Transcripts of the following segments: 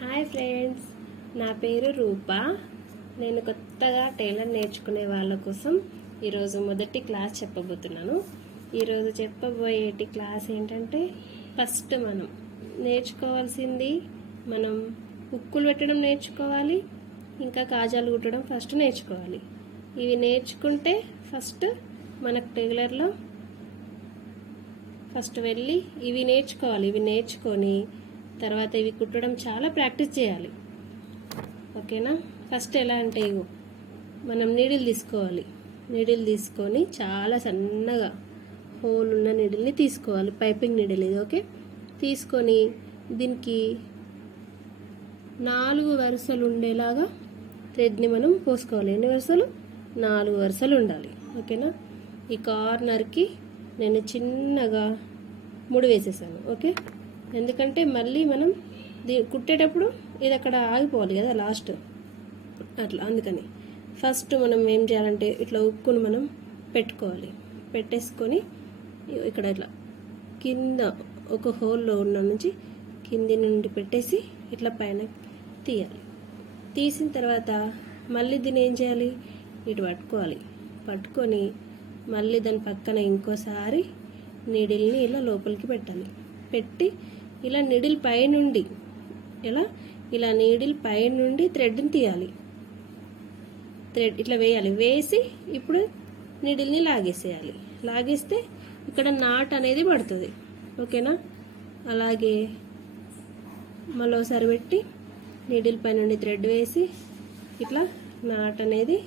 Hi friends, నా పేరు రూప. నేను కొత్తగా టైలర్ నేర్చుకునే వాళ్ళ కోసం ఈరోజు మొదటి క్లాస్ చెప్పబోతున్నాను. ఈరోజు చెప్పబోయేటి క్లాస్ ఏంటంటే, ఫస్ట్ మనం నేర్చుకోవాల్సింది ఉక్కులు పెట్టడం నేర్చుకోవాలి, ఇంకా కాజాలు కుట్టడం ఫస్ట్ నేర్చుకోవాలి. ఇవి నేర్చుకుంటే మనకు టైలర్లో ఫస్ట్ వెళ్ళి ఇవి నేర్చుకోవాలి. ఇవి నేర్చుకొని తర్వాత ఇవి కుట్టడం చాలా ప్రాక్టీస్ చేయాలి. ఓకేనా? ఫస్ట్ ఎలా అంటే, మనం నీడిల్ తీసుకోవాలి. నీడిల్ తీసుకొని చాలా సన్నగా హోల్ ఉన్న నీడిల్ని తీసుకోవాలి. పైపింగ్ నీడిల్ ఇది. ఓకే, తీసుకొని దీనికి 4 వరుసలు ఉండేలాగా థ్రెడ్ని మనం పోసుకోవాలి. ఎన్ని వరుసలు? 4 వరుసలు ఉండాలి. ఓకేనా? ఈ కార్నర్కి నేను చిన్నగా ముడి వేసేసాను. ఓకే, ఎందుకంటే మళ్ళీ మనం కుట్టేటప్పుడు ఇది అక్కడ ఆగిపోవాలి కదా లాస్ట్, అట్లా. అందుకని ఫస్ట్ మనం ఏం చేయాలంటే, ఇట్లా ఉక్కును మనం పెట్టుకోవాలి. పెట్టేసుకొని ఇక్కడ ఇట్లా కింద ఒక హోల్లో ఉన్న నుంచి కింది నుండి పెట్టేసి ఇట్లా పైన తీయాలి. తీసిన తర్వాత మళ్ళీ దీన్ని ఏం చేయాలి, ఇటు పట్టుకోవాలి. పట్టుకొని మళ్ళీ దాని పక్కన ఇంకోసారి నీడిల్ని ఇలా లోపలికి పెట్టాలి. పెట్టి ఇలా నీడిల్ పైనుండి ఇలా నీడిల్ పైనుండి థ్రెడ్ని తీయాలి. థ్రెడ్ ఇట్లా వేయాలి. వేసి ఇప్పుడు నీడిల్ని లాగేసేయాలి. లాగేస్తే ఇక్కడ నాట్ అనేది పడుతుంది. ఓకేనా? అలాగే మరోసారి పెట్టి నీడిల్ పైనుండి థ్రెడ్ వేసి ఇట్లా నాట్ అనేది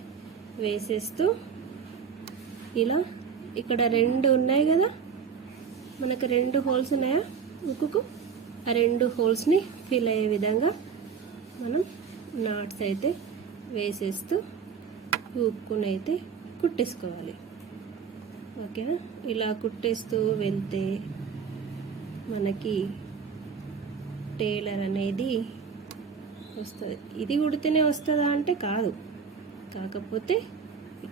వేసేస్తూ ఇలా ఇక్కడ 2 ఉన్నాయి కదా, మనకు 2 హోల్స్ ఉన్నాయా ఉక్కుకు, ఆ 2 హోల్స్ని ఫిల్ అయ్యే విధంగా మనం నాట్స్ అయితే వేసేస్తూ ఉక్కునైతే కుట్టేసుకోవాలి. ఓకేనా? ఇలా కుట్టేస్తూ వెళ్తే మనకి టైలర్ అనేది వస్తుంది. ఇది కుడితేనే వస్తుందా అంటే కాదు, కాకపోతే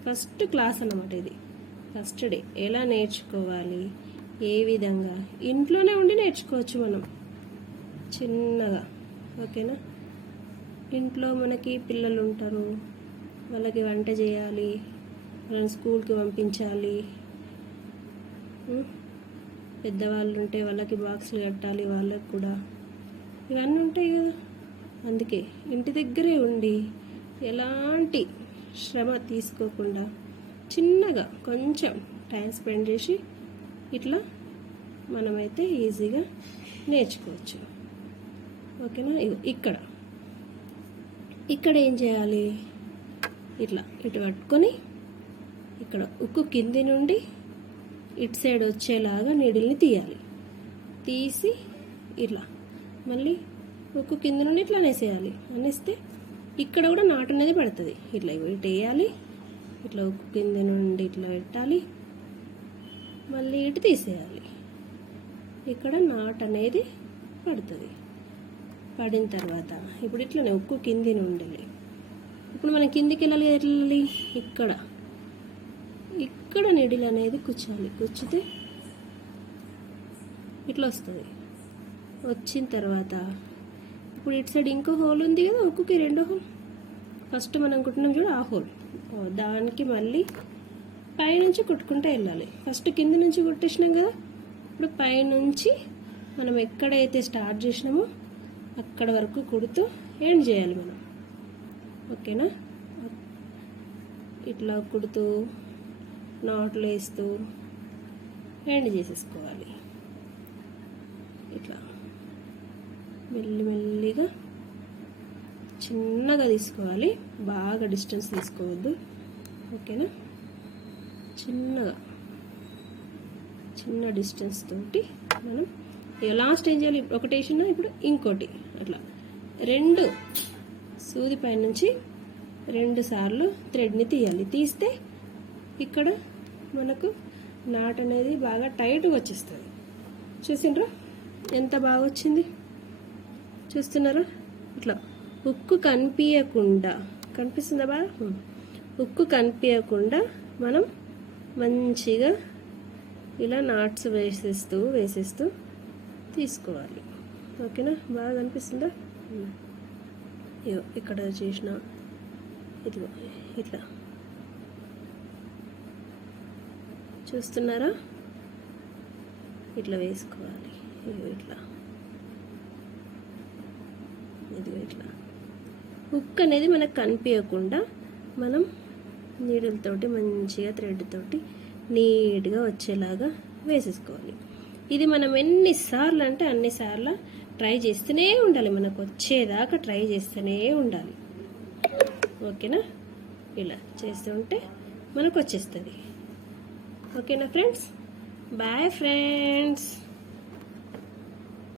ఫస్ట్ క్లాస్ అన్నమాట. ఇది ఫస్ట్ డే. ఎలా నేర్చుకోవాలి, ఏ విధంగా, ఇంట్లోనే ఉండి నేర్చుకోవచ్చు మనం చిన్నగా. ఓకేనా? ఇంట్లో మనకి పిల్లలు ఉంటారు, వాళ్ళకి వంట చేయాలి, వాళ్ళని స్కూల్కి పంపించాలి. పెద్దవాళ్ళు ఉంటే వాళ్ళకి బాక్సులు కట్టాలి, వాళ్ళకి కూడా ఇవన్నీ ఉంటాయి కదా. అందుకే ఇంటి దగ్గరే ఉండి ఎలాంటి శ్రమ తీసుకోకుండా చిన్నగా కొంచెం టైం స్పెండ్ చేసి ఇట్లా మనమైతే ఈజీగా నేర్చుకోవచ్చు. ఓకేనా? ఇక్కడ ఏం చేయాలి, ఇట్లా ఇటు పట్టుకొని ఇక్కడ ఉక్కు కింది నుండి ఇటు సైడ్ వచ్చేలాగా నీడిల్ని తీయాలి. తీసి ఇట్లా మళ్ళీ ఉక్కు కింది నుండి ఇట్లా అనేసేయాలి. అనేస్తే ఇక్కడ కూడా నాటు అనేది పడుతుంది. ఇట్లా ఇటు వేయాలి, ఇట్లా ఉక్కు కింది నుండి ఇట్లా పెట్టాలి, మళ్ళీ ఇటు తీసేయాలి. ఇక్కడ నాట్ అనేది పడుతుంది. పడిన తర్వాత ఇప్పుడు ఇట్లనే ఉక్కు కింది నుండి ఇప్పుడు మనం కిందికి వెళ్ళాలి. వెళ్ళాలి ఇక్కడ నీడిల్ అనేది కూర్చోాలి. కూర్చుతే ఇట్లా వస్తుంది. వచ్చిన తర్వాత ఇప్పుడు ఇటు సైడ్ ఇంకో హోల్ ఉంది కదా, ఉక్కుకి 2 హోల్. ఫస్ట్ మనం కుట్టినాం చూడు, ఆ హోల్ దానికి మళ్ళీ పైనుంచి కుట్టుకుంటూ వెళ్ళాలి. ఫస్ట్ కింద నుంచి కుట్టేసినాం కదా, ఇప్పుడు పైనుంచి మనం ఎక్కడైతే స్టార్ట్ చేసినామో అక్కడ వరకు కుడుతూ ఎండ్ చేయాలి మనం. ఓకేనా? ఇట్లా కుడుతూ నాట్లు వేస్తూ ఎండ్ చేసేసుకోవాలి. ఇట్లా మెల్లిమెల్లిగా చిన్నగా తీసుకోవాలి, బాగా డిస్టెన్స్ తీసుకోవద్దు. ఓకేనా? చిన్న డిస్టెన్స్ తోటి మనం లాస్ట్ ఏం చేయాలి, ఒకటి వేసినా ఇప్పుడు ఇంకోటి అట్లా 2 సూది పై నుంచి 2 సార్లు థ్రెడ్ని తీయాలి. తీస్తే ఇక్కడ మనకు నాట్ అనేది బాగా టైట్గా వచ్చేస్తుంది. చూసిండ్రా ఎంత బాగా వచ్చింది? చూస్తున్నారా? ఇట్లా ఉక్కు కనిపిస్తుందా బాగా? ఉక్కు కనిపించకుండా మనం మంచిగా ఇలా నాట్స్ వేసేస్తూ తీసుకోవాలి. ఓకేనా, బాగా కనిపిస్తుందా? ఇగో ఇక్కడ చేసిన ఇదిగో ఇట్లా చూస్తున్నారా, ఇట్లా వేసుకోవాలి. ఇదిగో ఇట్లా, ఇదిగో ఇట్లా హుక్ అనేది మనకు కనిపించకుండా మనం నీడిల్తోటి మంచిగా థ్రెడ్ తోటి నీట్గా వచ్చేలాగా వేసేసుకోవాలి. ఇది మనం ఎన్నిసార్లు అంటే అన్నిసార్లు ట్రై చేస్తూనే ఉండాలి, మనకు వచ్చేదాకా ట్రై చేస్తూనే ఉండాలి. ఓకేనా, ఇలా చేస్తూ ఉంటే మనకు వచ్చేస్తుంది. ఓకేనా ఫ్రెండ్స్, బాయ్ ఫ్రెండ్స్.